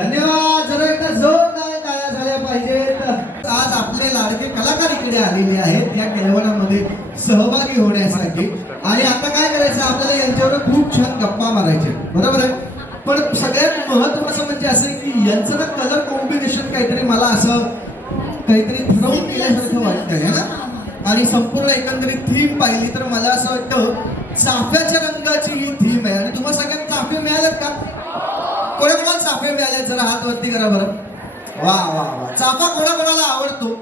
धन्यवाद. जरा एकदा जोरदार टाळ्या झाल्या पाहिजेत. आज आपले लाडके कलाकार इकडे आलेले आहेत. या केळवणामध्ये सहभागी होण्यासाठी. आणि आता काय करायचं? आपल्याला यांच्यावर खूप छान गप्पा मारायचे बरोबर आहे? पण सगळ्यात महत्वाचं म्हणजे असं की यांचं ना कलर कॉम्बिनेशन काहीतरी मला असं काहीतरी ठरवून केल्यासारखं वाटतंय ना? आणि संपूर्ण एकंदरीत थीम पाहिली तर मला असं वाटतं चाफ्याच्या रंगाची ही थीम आहे. आणि तुम्हाला सगळ्यांना चाफे मिळाल्यात का? कोणा कोणाला मिळाले जरा हात वरती करा बरं. वा वा वा. चाफा कोणा कोणाला आवडतो?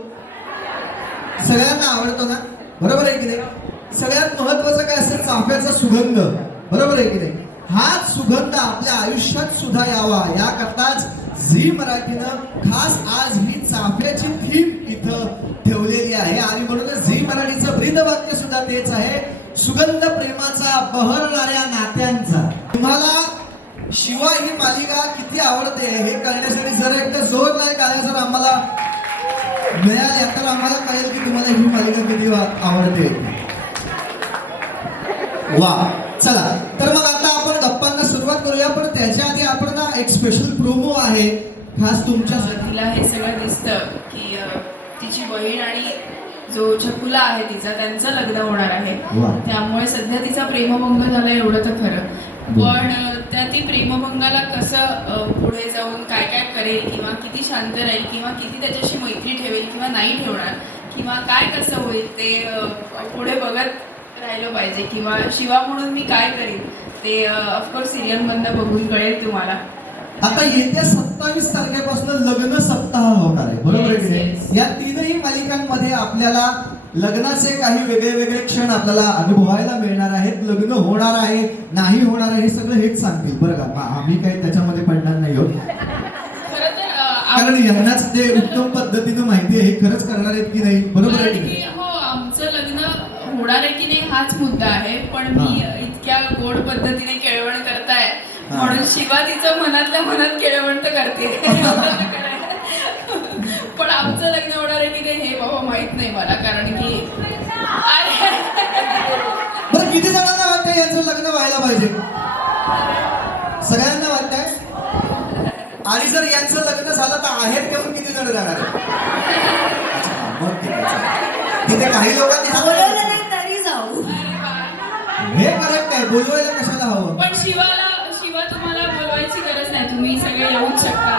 सगळ्यांना आवडतो ना? बरोबर आहे की नाही? सगळ्यात महत्वाचं काय असेल चाफ्याचा सुगंध. बरोबर आहे की नाही? हाच सुगंध आपल्या आयुष्यात सुद्धा यावा. याकरताच झी मराठीनं खास आज ही चाफ्याची थीम इथं ठेवलेली आहे. आणि म्हणूनच झी मराठीचं ब्रीदवाक्य सुद्धा तेच आहे. सुगंध प्रेमाचा बहरणाऱ्या नात्यांचा. तुम्हाला शिवा ही मालिका किती आवडते हे कळण्यासाठी जर एकदा जोर नाही काढल्या जर आम्हाला मिळाल्या तर आम्हाला कळेल की तुम्हाला ही मालिका किती आवडते. वा. चला. तर मग आता आपण गप्पांना सुरुवात करूया. पण त्याच्या आधी आपण ना एक स्पेशल प्रोमो आहे. खास तुमच्यासाठी. तिला हे सगळं दिसतं की तिची बहीण आणि जो छकुला आहे तिचा त्यांचं लग्न होणार आहे. त्यामुळे सध्या तिचा प्रेमभंग झाला एवढं तर खरं. पण त्या ती प्रेमभंगाला कसं पुढे जाऊन काय काय करेल किंवा किती शांत राहील किंवा किती त्याच्याशी मैत्री ठेवेल किंवा नाही ठेवणार किंवा काय कसं होईल ते पुढे बघत राहिलं पाहिजे किंवा शिवा म्हणून मी काय करीन ते ऑफकोर्स सिरियलमधनं बघून कळेल तुम्हाला आता येत्या सत्तावीस तारखेपासून लग्न सप्ताह होणार आहे बरोबर. या तीनही मालिकांमध्ये आपल्याला लग्नाचे काही वेगळे वेगळे क्षण आपल्याला अनुभवायला मिळणार आहेत. लग्न होणार आहे नाही होणार आहे हे सगळं हेच सांगतील. बरं का? आम्ही काही त्याच्यामध्ये पडणार नाही आप- कारण यांनाच ते उत्तम पद्धतीनं माहिती आहे हे खरंच करणार आहेत की नाही? बरोबर आहे की हो आमचं लग्न होणार आहे की नाही हाच मुद्दा आहे. पण मी इतक्या गोड पद्धतीने केळवण करताय. म्हणून शिवा तिचं मनातल्या मनात केळवण तर करते. आमचं लग्न होणार आहे की नाही हे बाबा माहीत नाही मला कारण की अरे बरं किती जणांना वाटतंय यांचं लग्न व्हायला पाहिजे? सगळ्यांना वाटतंय? आणि जर यांचं लग्न झालं तर आहेर घेऊन किती जण जाणार. तिथे काही लोकांनी हा तरी जाऊ. हे करेक्ट आहे बोलवायला कशाला हवं? पण शिवाला शिवा तुम्हाला बोलवायची गरज नाही तुम्ही सगळे येऊच शकता.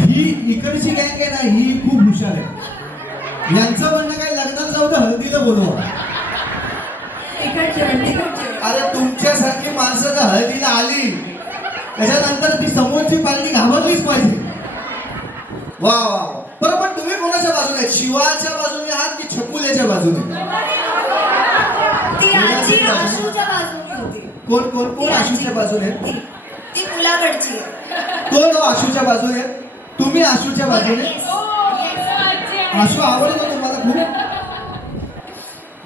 ही इकडची गँग आहे ना ही खूप हुशार आहे यांचं म्हणणं काय लग्नात जाऊ तर हळदीला बोलवा अरे तुमच्यासारखी माणसं जर हळदीला आली त्याच्यानंतर ती समोरची पार्टी घाबरलीच पाहिजे वा वा. बरं पण तुम्ही कोणाच्या बाजूने? शिवाच्या बाजूने आहात की छकुल्याच्या बाजूने कोण कोण कोण. आशूच्या बाजूने? ती मुलाकडची. कोण हो आशूच्या बाजूने? तुम्ही आशूच्या बाजूने. आशू आवडतो तुम्हाला खूप?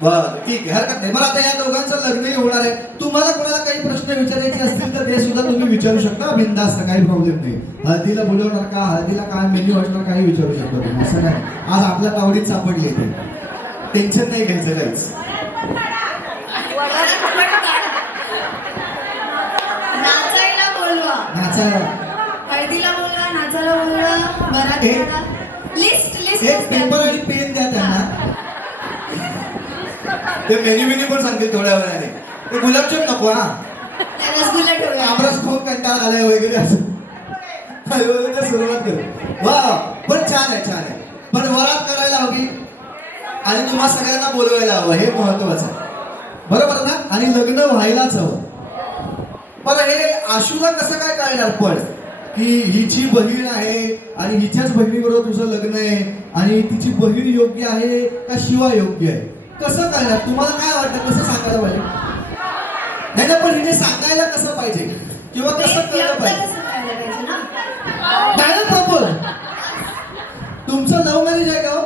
बर ठीक आहे. हरकत नाही. बरं आता या दोघांचं लग्नही होणार आहे. तुम्हाला कोणाला काही प्रश्न विचारायचे असतील तर ते सुद्धा तुम्ही विचारू शकता. बिंदास्त काही प्रॉब्लेम नाही. हळदीला बोलवणार का? हळदीला काय मेन्यू असणार काही विचारू शकता तुम्ही. असं नाही. आज आपल्या तावडीत सापडली ते. टेन्शन नाही घ्यायचं काहीच. नाचायला बोलवा नाचायला हळदीला बोलवा नाचायला घरात एक- लिस्ट लिस्ट एक पेपर आणि पेन द्या त्यांना. ते मेन्यू मेन्यू पण सांगतील थोड्या वेळाने ते गुलाबजाम नको हा. रसगुल्ला ठेवूया. आमरस खूप कंटाळा आलाय वगैरे असं. हळूहळू सुरुवात करू. वा पण छान आहे छान आहे. पण वरात करायला हवी. आणि तुम्हा सगळ्यांना बोलवायला हवं. हे महत्वाचं आहे. बरोबर ना? आणि लग्न व्हायलाच हवं. पण हे आशूला कसं काय कळणार? पण की हिची बहीण आहे आणि हिच्याच बहिणीबरोबर तुझं लग्न आहे आणि तिची बहीण योग्य आहे का शिवा योग्य आहे? कसं कळणार तुम्हाला काय वाटतं? कसं सांगायला पाहिजे? नाही ना पण हिने सांगायला कसं पाहिजे? किंवा कसं योग्य पाहिजे? काय प्रपोज. तुमचं लव्ह मॅरेज आहे का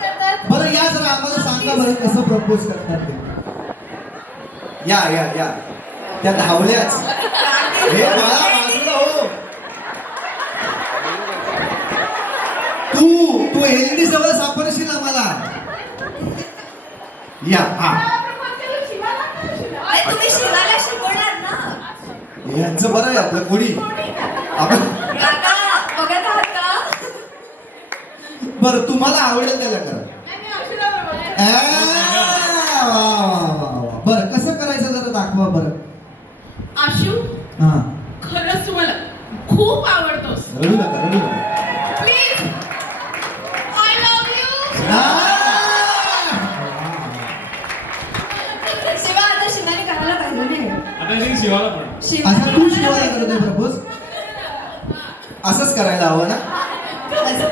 करतात? बरं या जरा आम्हाला सांगा बरं कसं प्रपोज करतात ते. या या या. त्या धावल्याच. तू तू एलईडी जवळ सापडशील आम्हाला. या हा. यांचं बरं आहे आपलं कोणी? आपण बरं तुम्हाला आवडेल त्याला करा आ, वा, वा, वा, वा. बरं कसं करायचं जरा दाखवा बरं आशू हा. खरंच तुम्हाला खूप आवडतोस रडू नका रडू नका. प्लीज आय लव्ह यू आ! शिवा आता शिवाने करायला पाहिजे नाही आता हे शिवाला पण. शिवाने अच्छा तू करायला शिवाय. करतोय प्रपोज? असंच करायला हवं ना?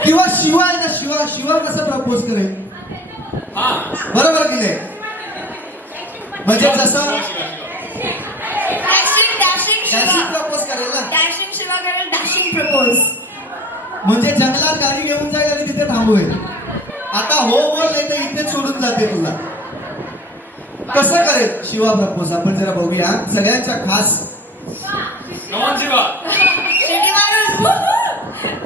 किंवा शिवाय ना शिवा शिवा कसं प्रपोज करेल? हा. बरोबर की नाही? म्हणजे जसं dashing dashing dashing Shiva propose करेल ना डॅशिंग शिवा करेल डॅशिंग प्रपोज जंगलात गाडी घेऊन जाईल आणि तिथे थांबवेल. आता हो बोल नाही तर इथेच सोडून जाते तुला. कसं करेल? शिवा प्रपोज आपण जरा बघूया. सगळ्यांच्या खास.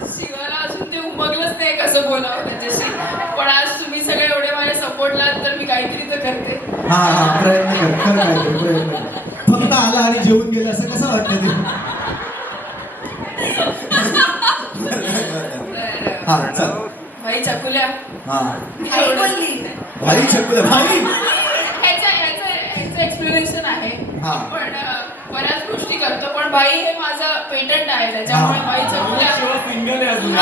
शिवाला अजून ते उमगलंच नाही कसं बोलावं त्याच्याशी. पण आज तुम्ही सगळे एवढे माझ्या सपोर्टला तर मी काहीतरी तर करते. हा हा प्रयत्न कर. फक्त आला आणि जेवून गेलं असं कसं वाटतं ते तर, हा चल. भाई चकुल्या. हा. आई बोलली. भारी चकुल्या भारी ह्याचं ह्याचं ह्याचं एक्सप्लेनेशन आहे. हा. पण अं, बऱ्याच गोष्टी करतो पण भाई हे माझं पेटंट आहे त्याच्यामुळे हा. भाई चकुल्या. शिवा सिंगल आहे अजून.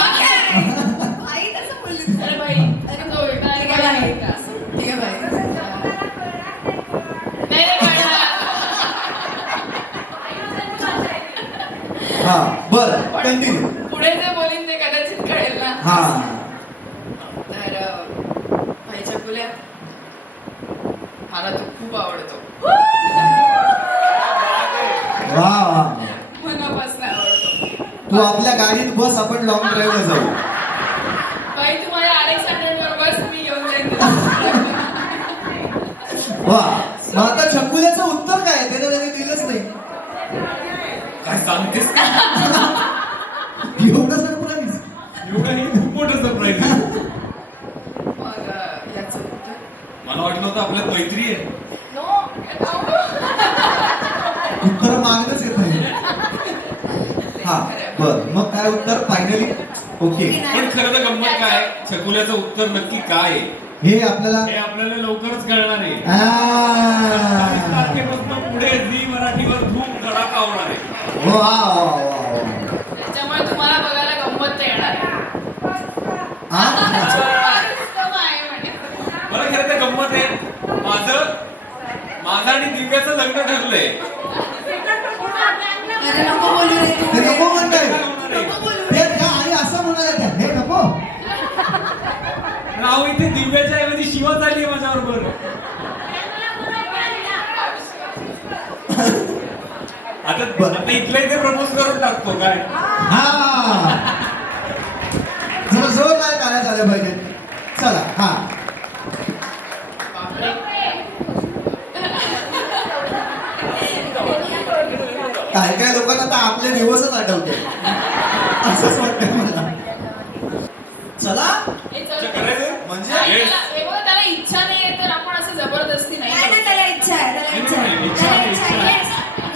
आई तसं बोलली? अरे भाई अरे तो वेगळा आहे, ठीक आहे भाई बाई. वेगळा. ठीक आहे बाई नाही नाही कळलं. हा बर पण कंटिन्यू पुढे जे बोलीन ते कदाचित कळेल ना हा. तर भाई चकुल्या मला तो खूप आवडतो. वा वा. मनापासून आवडतो. तू आपल्या गाडीत बस आपण लॉंग ड्राईव्हला जाऊ. भाई तू अलेक्स हंड्रेड बस मी घेऊन जाईन. वा. मग आता छकुल्याचं उत्तर काय? त्याने त्याने दिलंच नाही. काय सांगतेस? का एवढं सरप्राईज एवढं हे खूप मोठं सरप्राईज आहे. मग अं, याचं उत्तर मला वाटलं होतं आपल्यात मैत्री आहे. उत्तर मागणंच येत नाही हा बर. मग काय उत्तर? फायनली ओके पण खरं तर गंमत काय? आहे? छकुल्याचं उत्तर नक्की काय? आहे हे आपल्याला हे आपल्याला लवकरच कळणार आहे. आ, तारखेपासून पुढे झी मराठीवर धूम धडाका होणार आहे. वा. त्याच्यामुळे तुम्हाला बघायला गंमत तर येणार आहे. हा? वास्तव आहे म्हणजे. मला खरं तर गंमत आहे माझं दिव्याचं लग्न ठरलंय. अरे नको बोलू रे तू. ते नको म्हणताय. नको बोलू ते त्या आई असं म्हणाल्या त्या. हे नको. राव इथे दिव्याच्या ऐवजी शिवा झाली आहे माझ्याबरोबर आता आता इथल्या इथे प्रपोज करून टाकतो काय? हा. जरा जोर नाही टाळ्या झाल्या पाहिजे. चला हा. काय काय लोकांना तर आपले दिवसच आठवते असंच वाटतं मला चला हे? म्हणजे. त्याला- इच्छा नाहीये तर आपण असं जबरदस्ती नाही. त्याला इच्छा आहे त्याला इच्छा आहे आहे, आहे आहे.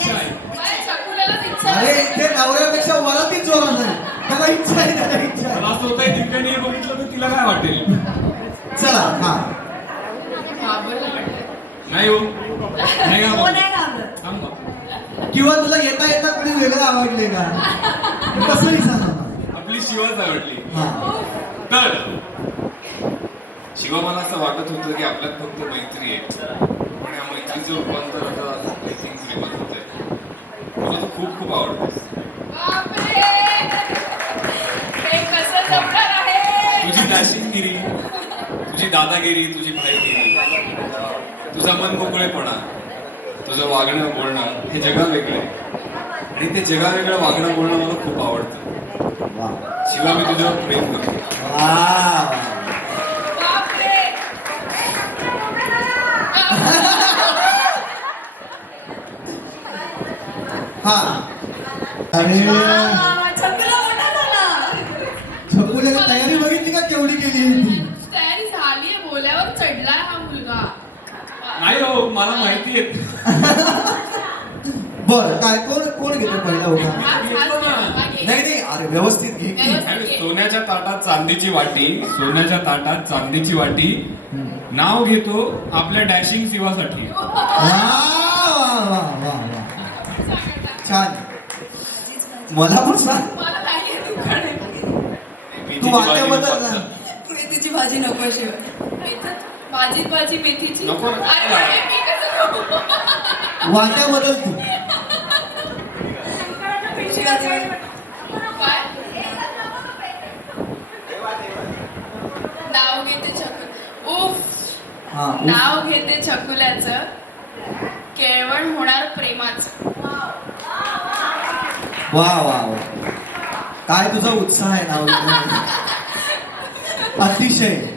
आहे. अरे नाही. इथे नवऱ्यापेक्षा वरातीच जोरात झाली त्याला इच्छा आहे त्याला इच्छा मला आहे असं होतंय दिव्याने हे बघितलं तर तिला काय वाटेल चला हा. नाही हो नाही किंवा तुला येता येता कोणी वेगळं आवडले का? कसंही सांगा आपली शिवाच आवडली. हा. तर शिवा मला असं वाटत होतं की आपल्यात फक्त मैत्री आहे. पण या मैत्रीचं रूपांतर आता आय थिंक प्रेमात होत आहे मला तू खूप खूप आवडतेस कसं आहे? तुझी डॅशिंगगिरी तुझी दादागिरी तुझी भाईगिरी तुझा मन मोकळेपणा तुझं वागणं बोलणं हे जगा वेगळं आहे. आणि ते जगा वेगळं वागणं बोलणं मला खूप आवडतं. वा. शिवा मी तुझ्यावर प्रेम करतो! हा. झाला. छकुल्याने तयारी बघितली का? केवढी केली? तयारी झालीये बोल्यावर चढलाय हा मुलगा. नाही हो मला माहिती आहे बरं काय कोण कोण घेतो पहिला होता. नाही नाही अरे व्यवस्थित घे की. व्यवस्थित. सोन्याच्या ताटात चांदीची वाटी सोन्याच्या ताटात चांदीची वाटी. नाव घेतो आपल्या डॅशिंग शिवासाठी वा वा वा वा वा छान मला पण सांग. तू वाक्य बदल ना मेथीची भाजी नको शिवाय भाजीत भाजी मेथीची. नको. ना. अरे पण हे मी कसं करू? वाट्या बदल तू शिवाय काय? नाव घेते छकुल. उफ. हा नाव घेते छकुल्याचं. केळवण होणार प्रेमाचं. वा वा वा. काय तुझा उत्साह आहे नाव घेण्यामध्ये? अतिशय.